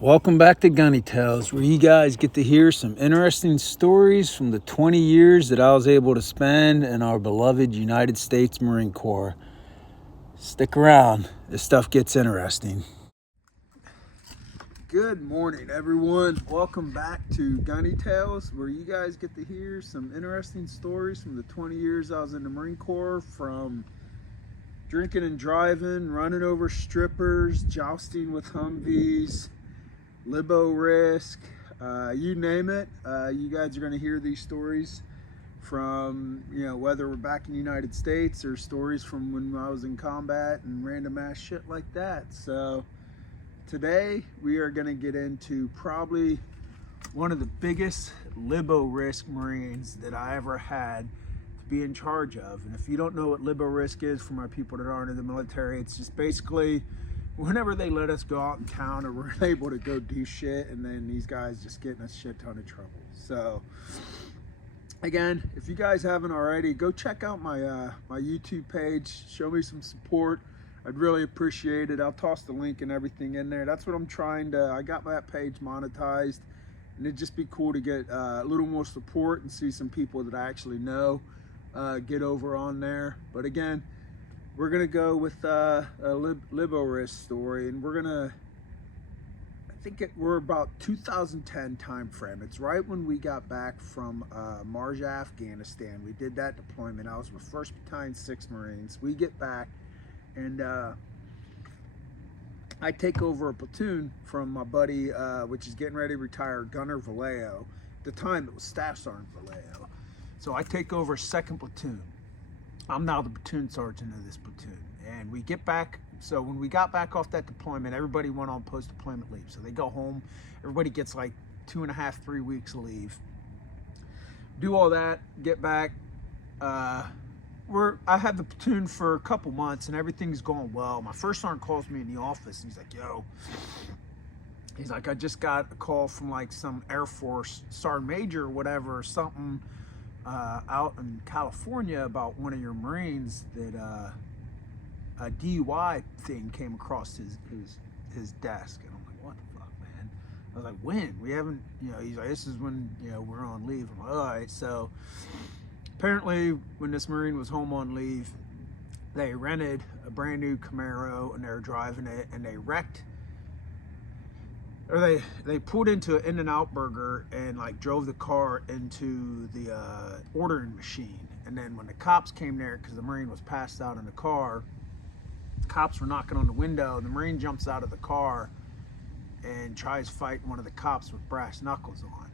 Welcome back to Gunny Tales, where you guys get to hear some interesting stories from the 20 years that I was able to spend in our beloved United States Marine Corps. Stick around, this stuff gets interesting. Good morning, everyone. Welcome back to Gunny Tales, where you guys get to hear some interesting stories from the 20 years I was in the Marine Corps, from drinking and driving, running over strippers, jousting with Humvees, Libo Risk, you name it. You guys are going to hear these stories from, whether we're back in the United States or stories from when I was in combat and random ass shit like that. So today we are going to get into probably one of the biggest Libo Risk Marines that I ever had to be in charge of. And if you don't know what Libo Risk is, for my people that aren't in the military, it's just basically whenever they let us go out in town or we're able to go do shit, and then these guys just get in a shit ton of trouble. So again, if you guys haven't already, go check out my my YouTube page, show me some support. I'd really appreciate it. I'll toss the link and everything in there. That's what I'm trying to, I got that page monetized, and it'd just be cool to get a little more support and see some people that I actually know get over on there. But again, we're gonna go with a Libo Risk story, and we're about 2010 time frame. It's right when we got back from Iraq, Afghanistan. We did that deployment. I was with 1st Battalion, 6th Marines. We get back, and I take over a platoon from my buddy, which is getting ready to retire, Gunner Vallejo. At the time, it was Staff Sergeant Vallejo. So I take over 2nd Platoon. I'm now the platoon sergeant of this platoon, and we get back. So when we got back off that deployment, everybody went on post-deployment leave. So they go home. Everybody gets like 2.5, 3 weeks of leave. Do all that, get back. I had the platoon for a couple months, and everything's going well. My first sergeant calls me in the office, and he's like, "Yo," he's like, "I just got a call from like some Air Force sergeant major or whatever, or something, out in California about one of your Marines that a DUI thing came across his desk." And I'm like, "What the fuck, man?" I was like, "When? We haven't," he's like, "This is when, we're on leave." I'm like, "All right." So apparently when this Marine was home on leave, they rented a brand new Camaro and they were driving it, and they wrecked, or they pulled into an In-N-Out Burger and like drove the car into the ordering machine. And then when the cops came there, because the Marine was passed out in the car, the cops were knocking on the window. The Marine jumps out of the car and tries fighting one of the cops with brass knuckles on.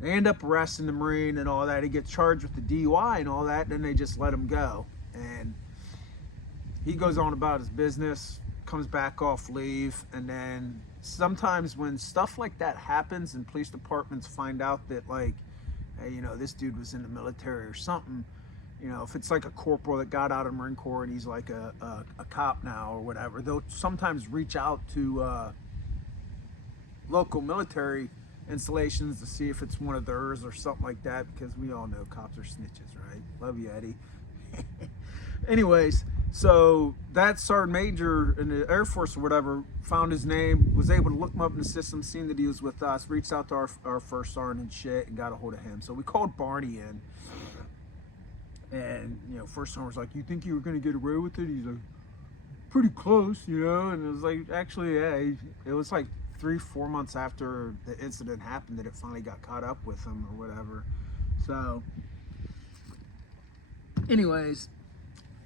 They end up arresting the Marine and all that. He gets charged with the DUI and all that. Then they just let him go, and he goes on about his business, comes back off leave. And then sometimes when stuff like that happens and police departments find out that, like, hey, this dude was in the military or something, if it's like a corporal that got out of the Marine Corps and he's like a cop now or whatever, they'll sometimes reach out to local military installations to see if it's one of theirs or something like that, because we all know cops are snitches, right? Love you, Eddie. Anyways, so that sergeant major in the Air Force or whatever found his name, was able to look him up in the system, seen that he was with us, reached out to our first sergeant and shit, and got a hold of him. So we called Barney in, and first sergeant was like, "You think you were going to get away with it?" He's like, "Pretty close, and it was like, actually, yeah, it was like 3-4 months after the incident happened that it finally got caught up with him or whatever. So anyways,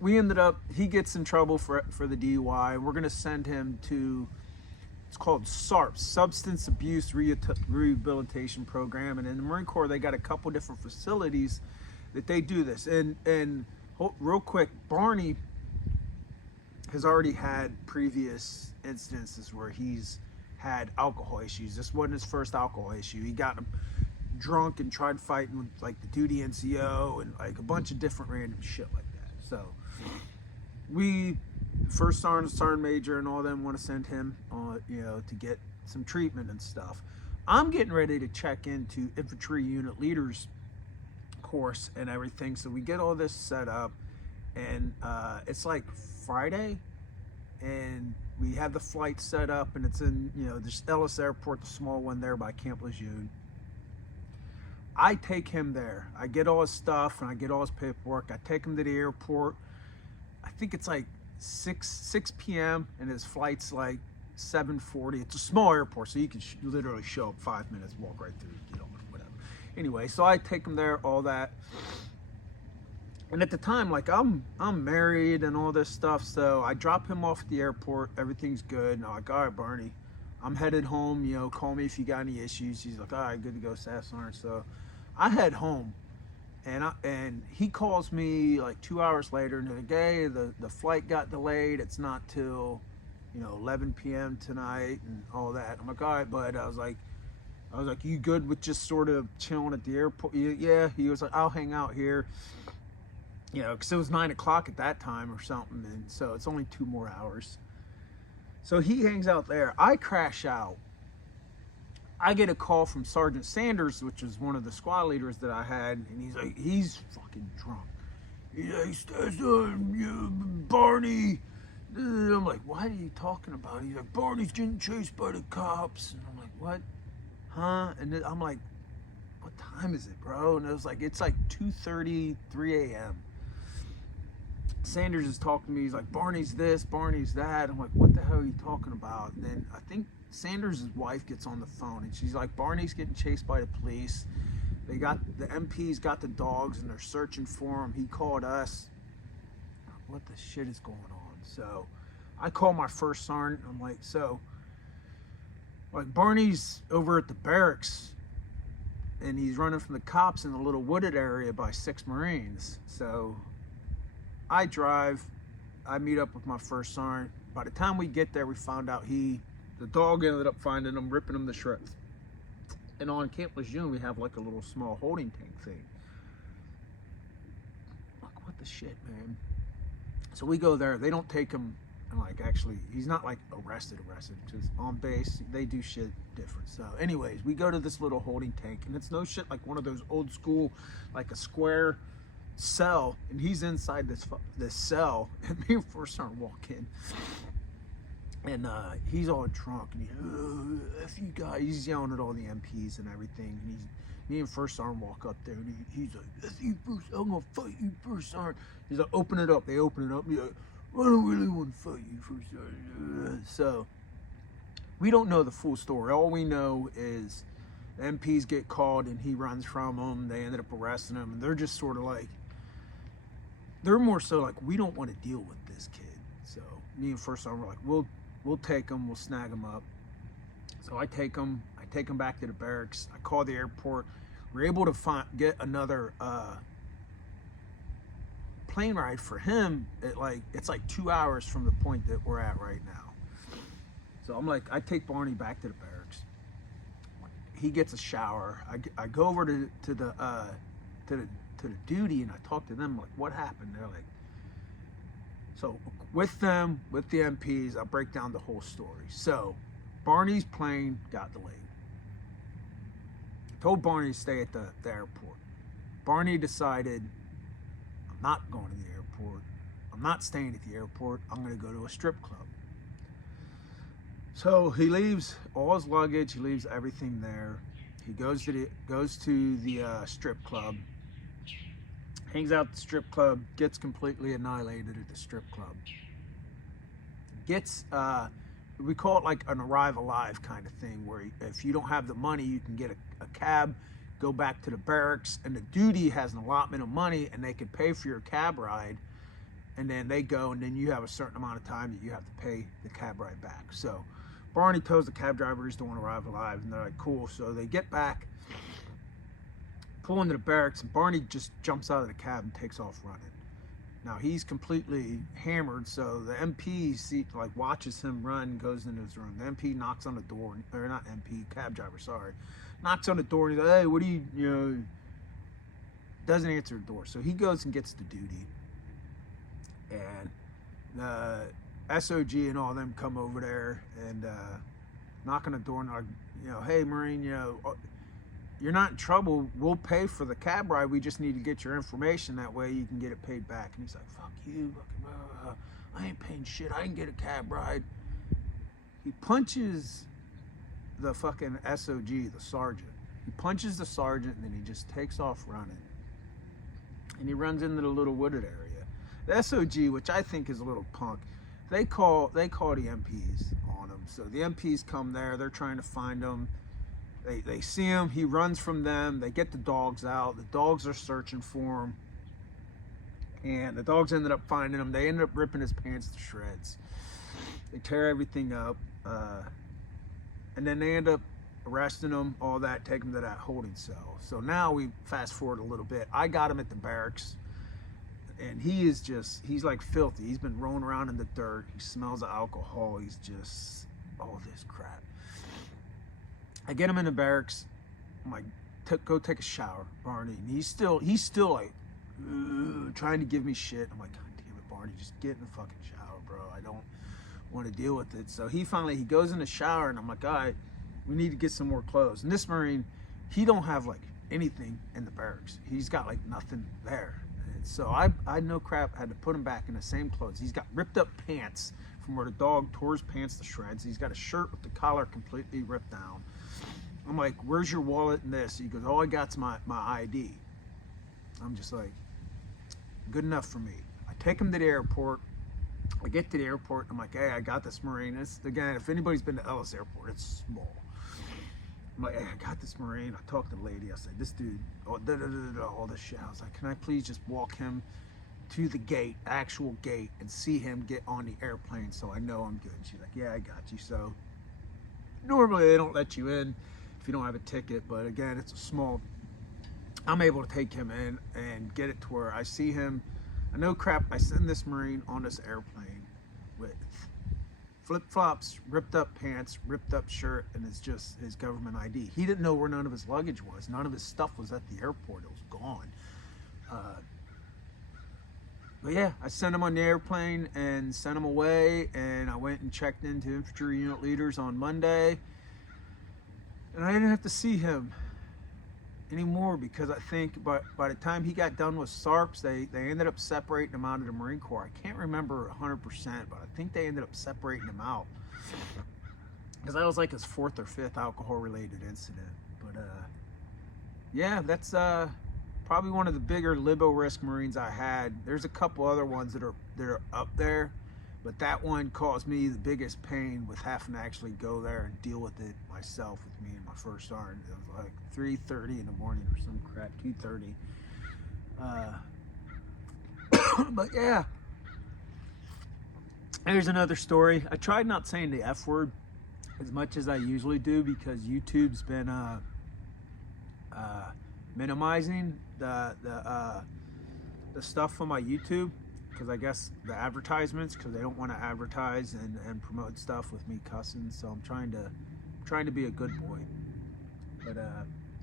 we ended up, he gets in trouble for the DUI. We're going to send him to, it's called SARP, Substance Abuse Rehabilitation Program. And in the Marine Corps, they got a couple different facilities that they do this. And real quick, Barney has already had previous instances where he's had alcohol issues. This wasn't his first alcohol issue. He got drunk and tried fighting with like the duty NCO and like a bunch of different random shit like that. So we, first sergeant major and all them, want to send him to get some treatment and stuff. I'm getting ready to check into infantry unit leaders course and everything. So we get all this set up, and it's like Friday, and We have the flight set up, and it's in, there's Ellis Airport, the small one there by Camp Lejeune. I take him there. I get all his stuff and I get all his paperwork. I take him to the airport. I think it's like 6 p.m. and his flight's like 7:40. It's a small airport, so you can literally show up 5 minutes, walk right through, get on, whatever. Anyway, so I take him there, all that. And at the time, like, I'm married and all this stuff, so I drop him off at the airport. Everything's good. And I'm like, all right, Barney, I'm headed home. Call me if you got any issues. He's like, all right, good to go, Staff Sergeant. So I head home, and he calls me like 2 hours later, and like, hey, the flight got delayed. It's not till 11 p.m. tonight and all that. I'm like, all right, bud. I was like, you good with just sort of chilling at the airport? Yeah. He was like, I'll hang out here. Because it was 9 o'clock at that time or something, and so it's only 2 more hours. So he hangs out there. I crash out. I get a call from Sergeant Sanders, which is one of the squad leaders that I had, and he's like, he's fucking drunk. He's like, Barney. And I'm like, what are you talking about? He's like, Barney's getting chased by the cops. And I'm like, what? Huh? And then I'm like, what time is it, bro? And it was like, it's like 2:30, 3 a.m. Sanders is talking to me. He's like, Barney's this, Barney's that. I'm like, what the hell are you talking about? And then I think Sanders' wife gets on the phone, and she's like, Barney's getting chased by the police. The MPs got the dogs, and they're searching for him. He called us. What the shit is going on? So I call my first sergeant. I'm like, Barney's over at the barracks, and he's running from the cops in a little wooded area by 6 Marines. So I drive, I meet up with my first sergeant. By the time we get there, we found out the dog ended up finding him, ripping him to shreds. And on Camp Lejeune, we have like a little small holding tank thing. Like, what the shit, man? So we go there, they don't take him, and like, actually, he's not like arrested, because on base, they do shit different. So anyways, we go to this little holding tank, and it's no shit like one of those old school, like a square cell, and he's inside this cell, and me and First Sergeant walk in, and he's all drunk, and F you guys, he's yelling at all the MPs and everything, and me and First Sergeant walk up there, and he's like, F you, First, I'm gonna fight you, First Sergeant. He's like, open it up. They open it up. He's like, I don't really want to fight you, First Sergeant. So we don't know the full story. All we know is the MPs get called, and he runs from them. They ended up arresting him, and they're just sort of like, they're more so like, we don't want to deal with this kid. So me and First Sergeant were like, we'll take him, we'll snag him up. So I take him back to the barracks. I call the airport. We're able to get another plane ride for him. It's like 2 hours from the point that we're at right now. So I'm like, I take Barney back to the barracks. He gets a shower. I go over to the duty, and I talk to them, like, what happened? They're like, so with the MPs, I break down the whole story. So Barney's plane got delayed. I told Barney to stay at the airport. Barney decided, I'm not going to the airport. I'm not staying at the airport. I'm going to go to a strip club. So he leaves all his luggage. He leaves everything there. He goes to the strip club. Hangs out at the strip club, gets completely annihilated at the strip club. Gets, we call it like an arrive alive kind of thing, where if you don't have the money, you can get a cab, go back to the barracks, and the duty has an allotment of money, and they can pay for your cab ride, and then they go, and then you have a certain amount of time that you have to pay the cab ride back. So Barney tells the cab driver he's doing arrive alive, and they're like, cool. So they get back, pull into the barracks, and Barney just jumps out of the cab and takes off running. Now he's completely hammered, so the MP watches him run, goes into his room. The MP knocks on the door, or not MP, cab driver, sorry, knocks on the door, and he's like, hey, what do you, doesn't answer the door. So he goes and gets to duty, and the SOG and all of them come over there and knock on the door, and they're like, hey, Marine, you're not in trouble. We'll pay for the cab ride. We just need to get your information. That way you can get it paid back. And he's like, fuck you. I ain't paying shit. I didn't get a cab ride. He punches the fucking SOG, the sergeant. He punches the sergeant and then he just takes off running. And he runs into the little wooded area. The SOG, which I think is a little punk, they call the MPs on him. So the MPs come there, they're trying to find him. They see him, he runs from them, they get the dogs out, the dogs are searching for him, and the dogs ended up finding him. They ended up ripping his pants to shreds. They tear everything up, and then they end up arresting him, all that, take him to that holding cell. So now we fast forward a little bit. I got him at the barracks, and he's like filthy. He's been rolling around in the dirt, he smells of alcohol, he's just all this crap. I get him in the barracks. I'm like, go take a shower, Barney. And he's still like trying to give me shit. I'm like, God damn it, Barney, just get in the fucking shower, bro. I don't want to deal with it. So he goes in the shower, and I'm like, all right, we need to get some more clothes. And this Marine, he don't have like anything in the barracks. He's got like nothing there. And so I no crap had to put him back in the same clothes. He's got ripped up pants from where the dog tore his pants to shreds. He's got a shirt with the collar completely ripped down. I'm like, where's your wallet and this? He goes, all I got's my ID. I'm just like, good enough for me. I take him to the airport. I get to the airport. I'm like, hey, I got this Marine. Again, if anybody's been to Ellis Airport, it's small. I'm like, hey, I got this Marine. I talked to the lady. I said, this dude, all this shit. I was like, can I please just walk him to the gate, actual gate, and see him get on the airplane so I know I'm good? She's like, yeah, I got you. So normally they don't let you in if you don't have a ticket, but again, it's a small. I'm able to take him in and get it to where I see him. I know crap, I send this Marine on this airplane with flip-flops, ripped up pants, ripped up shirt, and it's just his government ID. He didn't know where none of his luggage was. None of his stuff was at the airport. It was gone. But yeah, I sent him on the airplane and sent him away, and I went and checked into infantry unit leaders on Monday, and I didn't have to see him anymore because I think by the time he got done with SARPs, they ended up separating him out of the Marine Corps. I can't remember 100%, but I think they ended up separating him out because that was like his 4th or 5th alcohol-related incident. But yeah, that's probably one of the bigger Libo Risk Marines I had. There's a couple other ones that are up there, but that one caused me the biggest pain with having to actually go there and deal with it myself with me and my first sergeant. It was like 3:30 in the morning or some crap, 2:30. But yeah, there's another story. I tried not saying the F word as much as I usually do because YouTube's been minimizing the stuff on my YouTube, because I guess the advertisements, because they don't want to advertise and promote stuff with me cussing. So I'm trying to be a good boy. But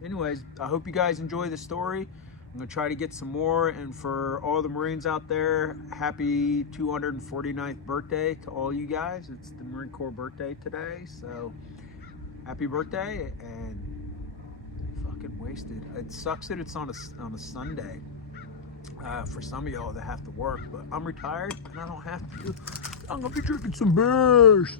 anyways, I hope you guys enjoy the story. I'm gonna try to get some more, and for all the Marines out there, happy 249th birthday to all you guys. It's the Marine Corps birthday today, so happy birthday. And fucking wasted. It sucks that it's on a Sunday. For some of y'all that have to work, but I'm retired and I don't have to. I'm gonna be drinking some beers.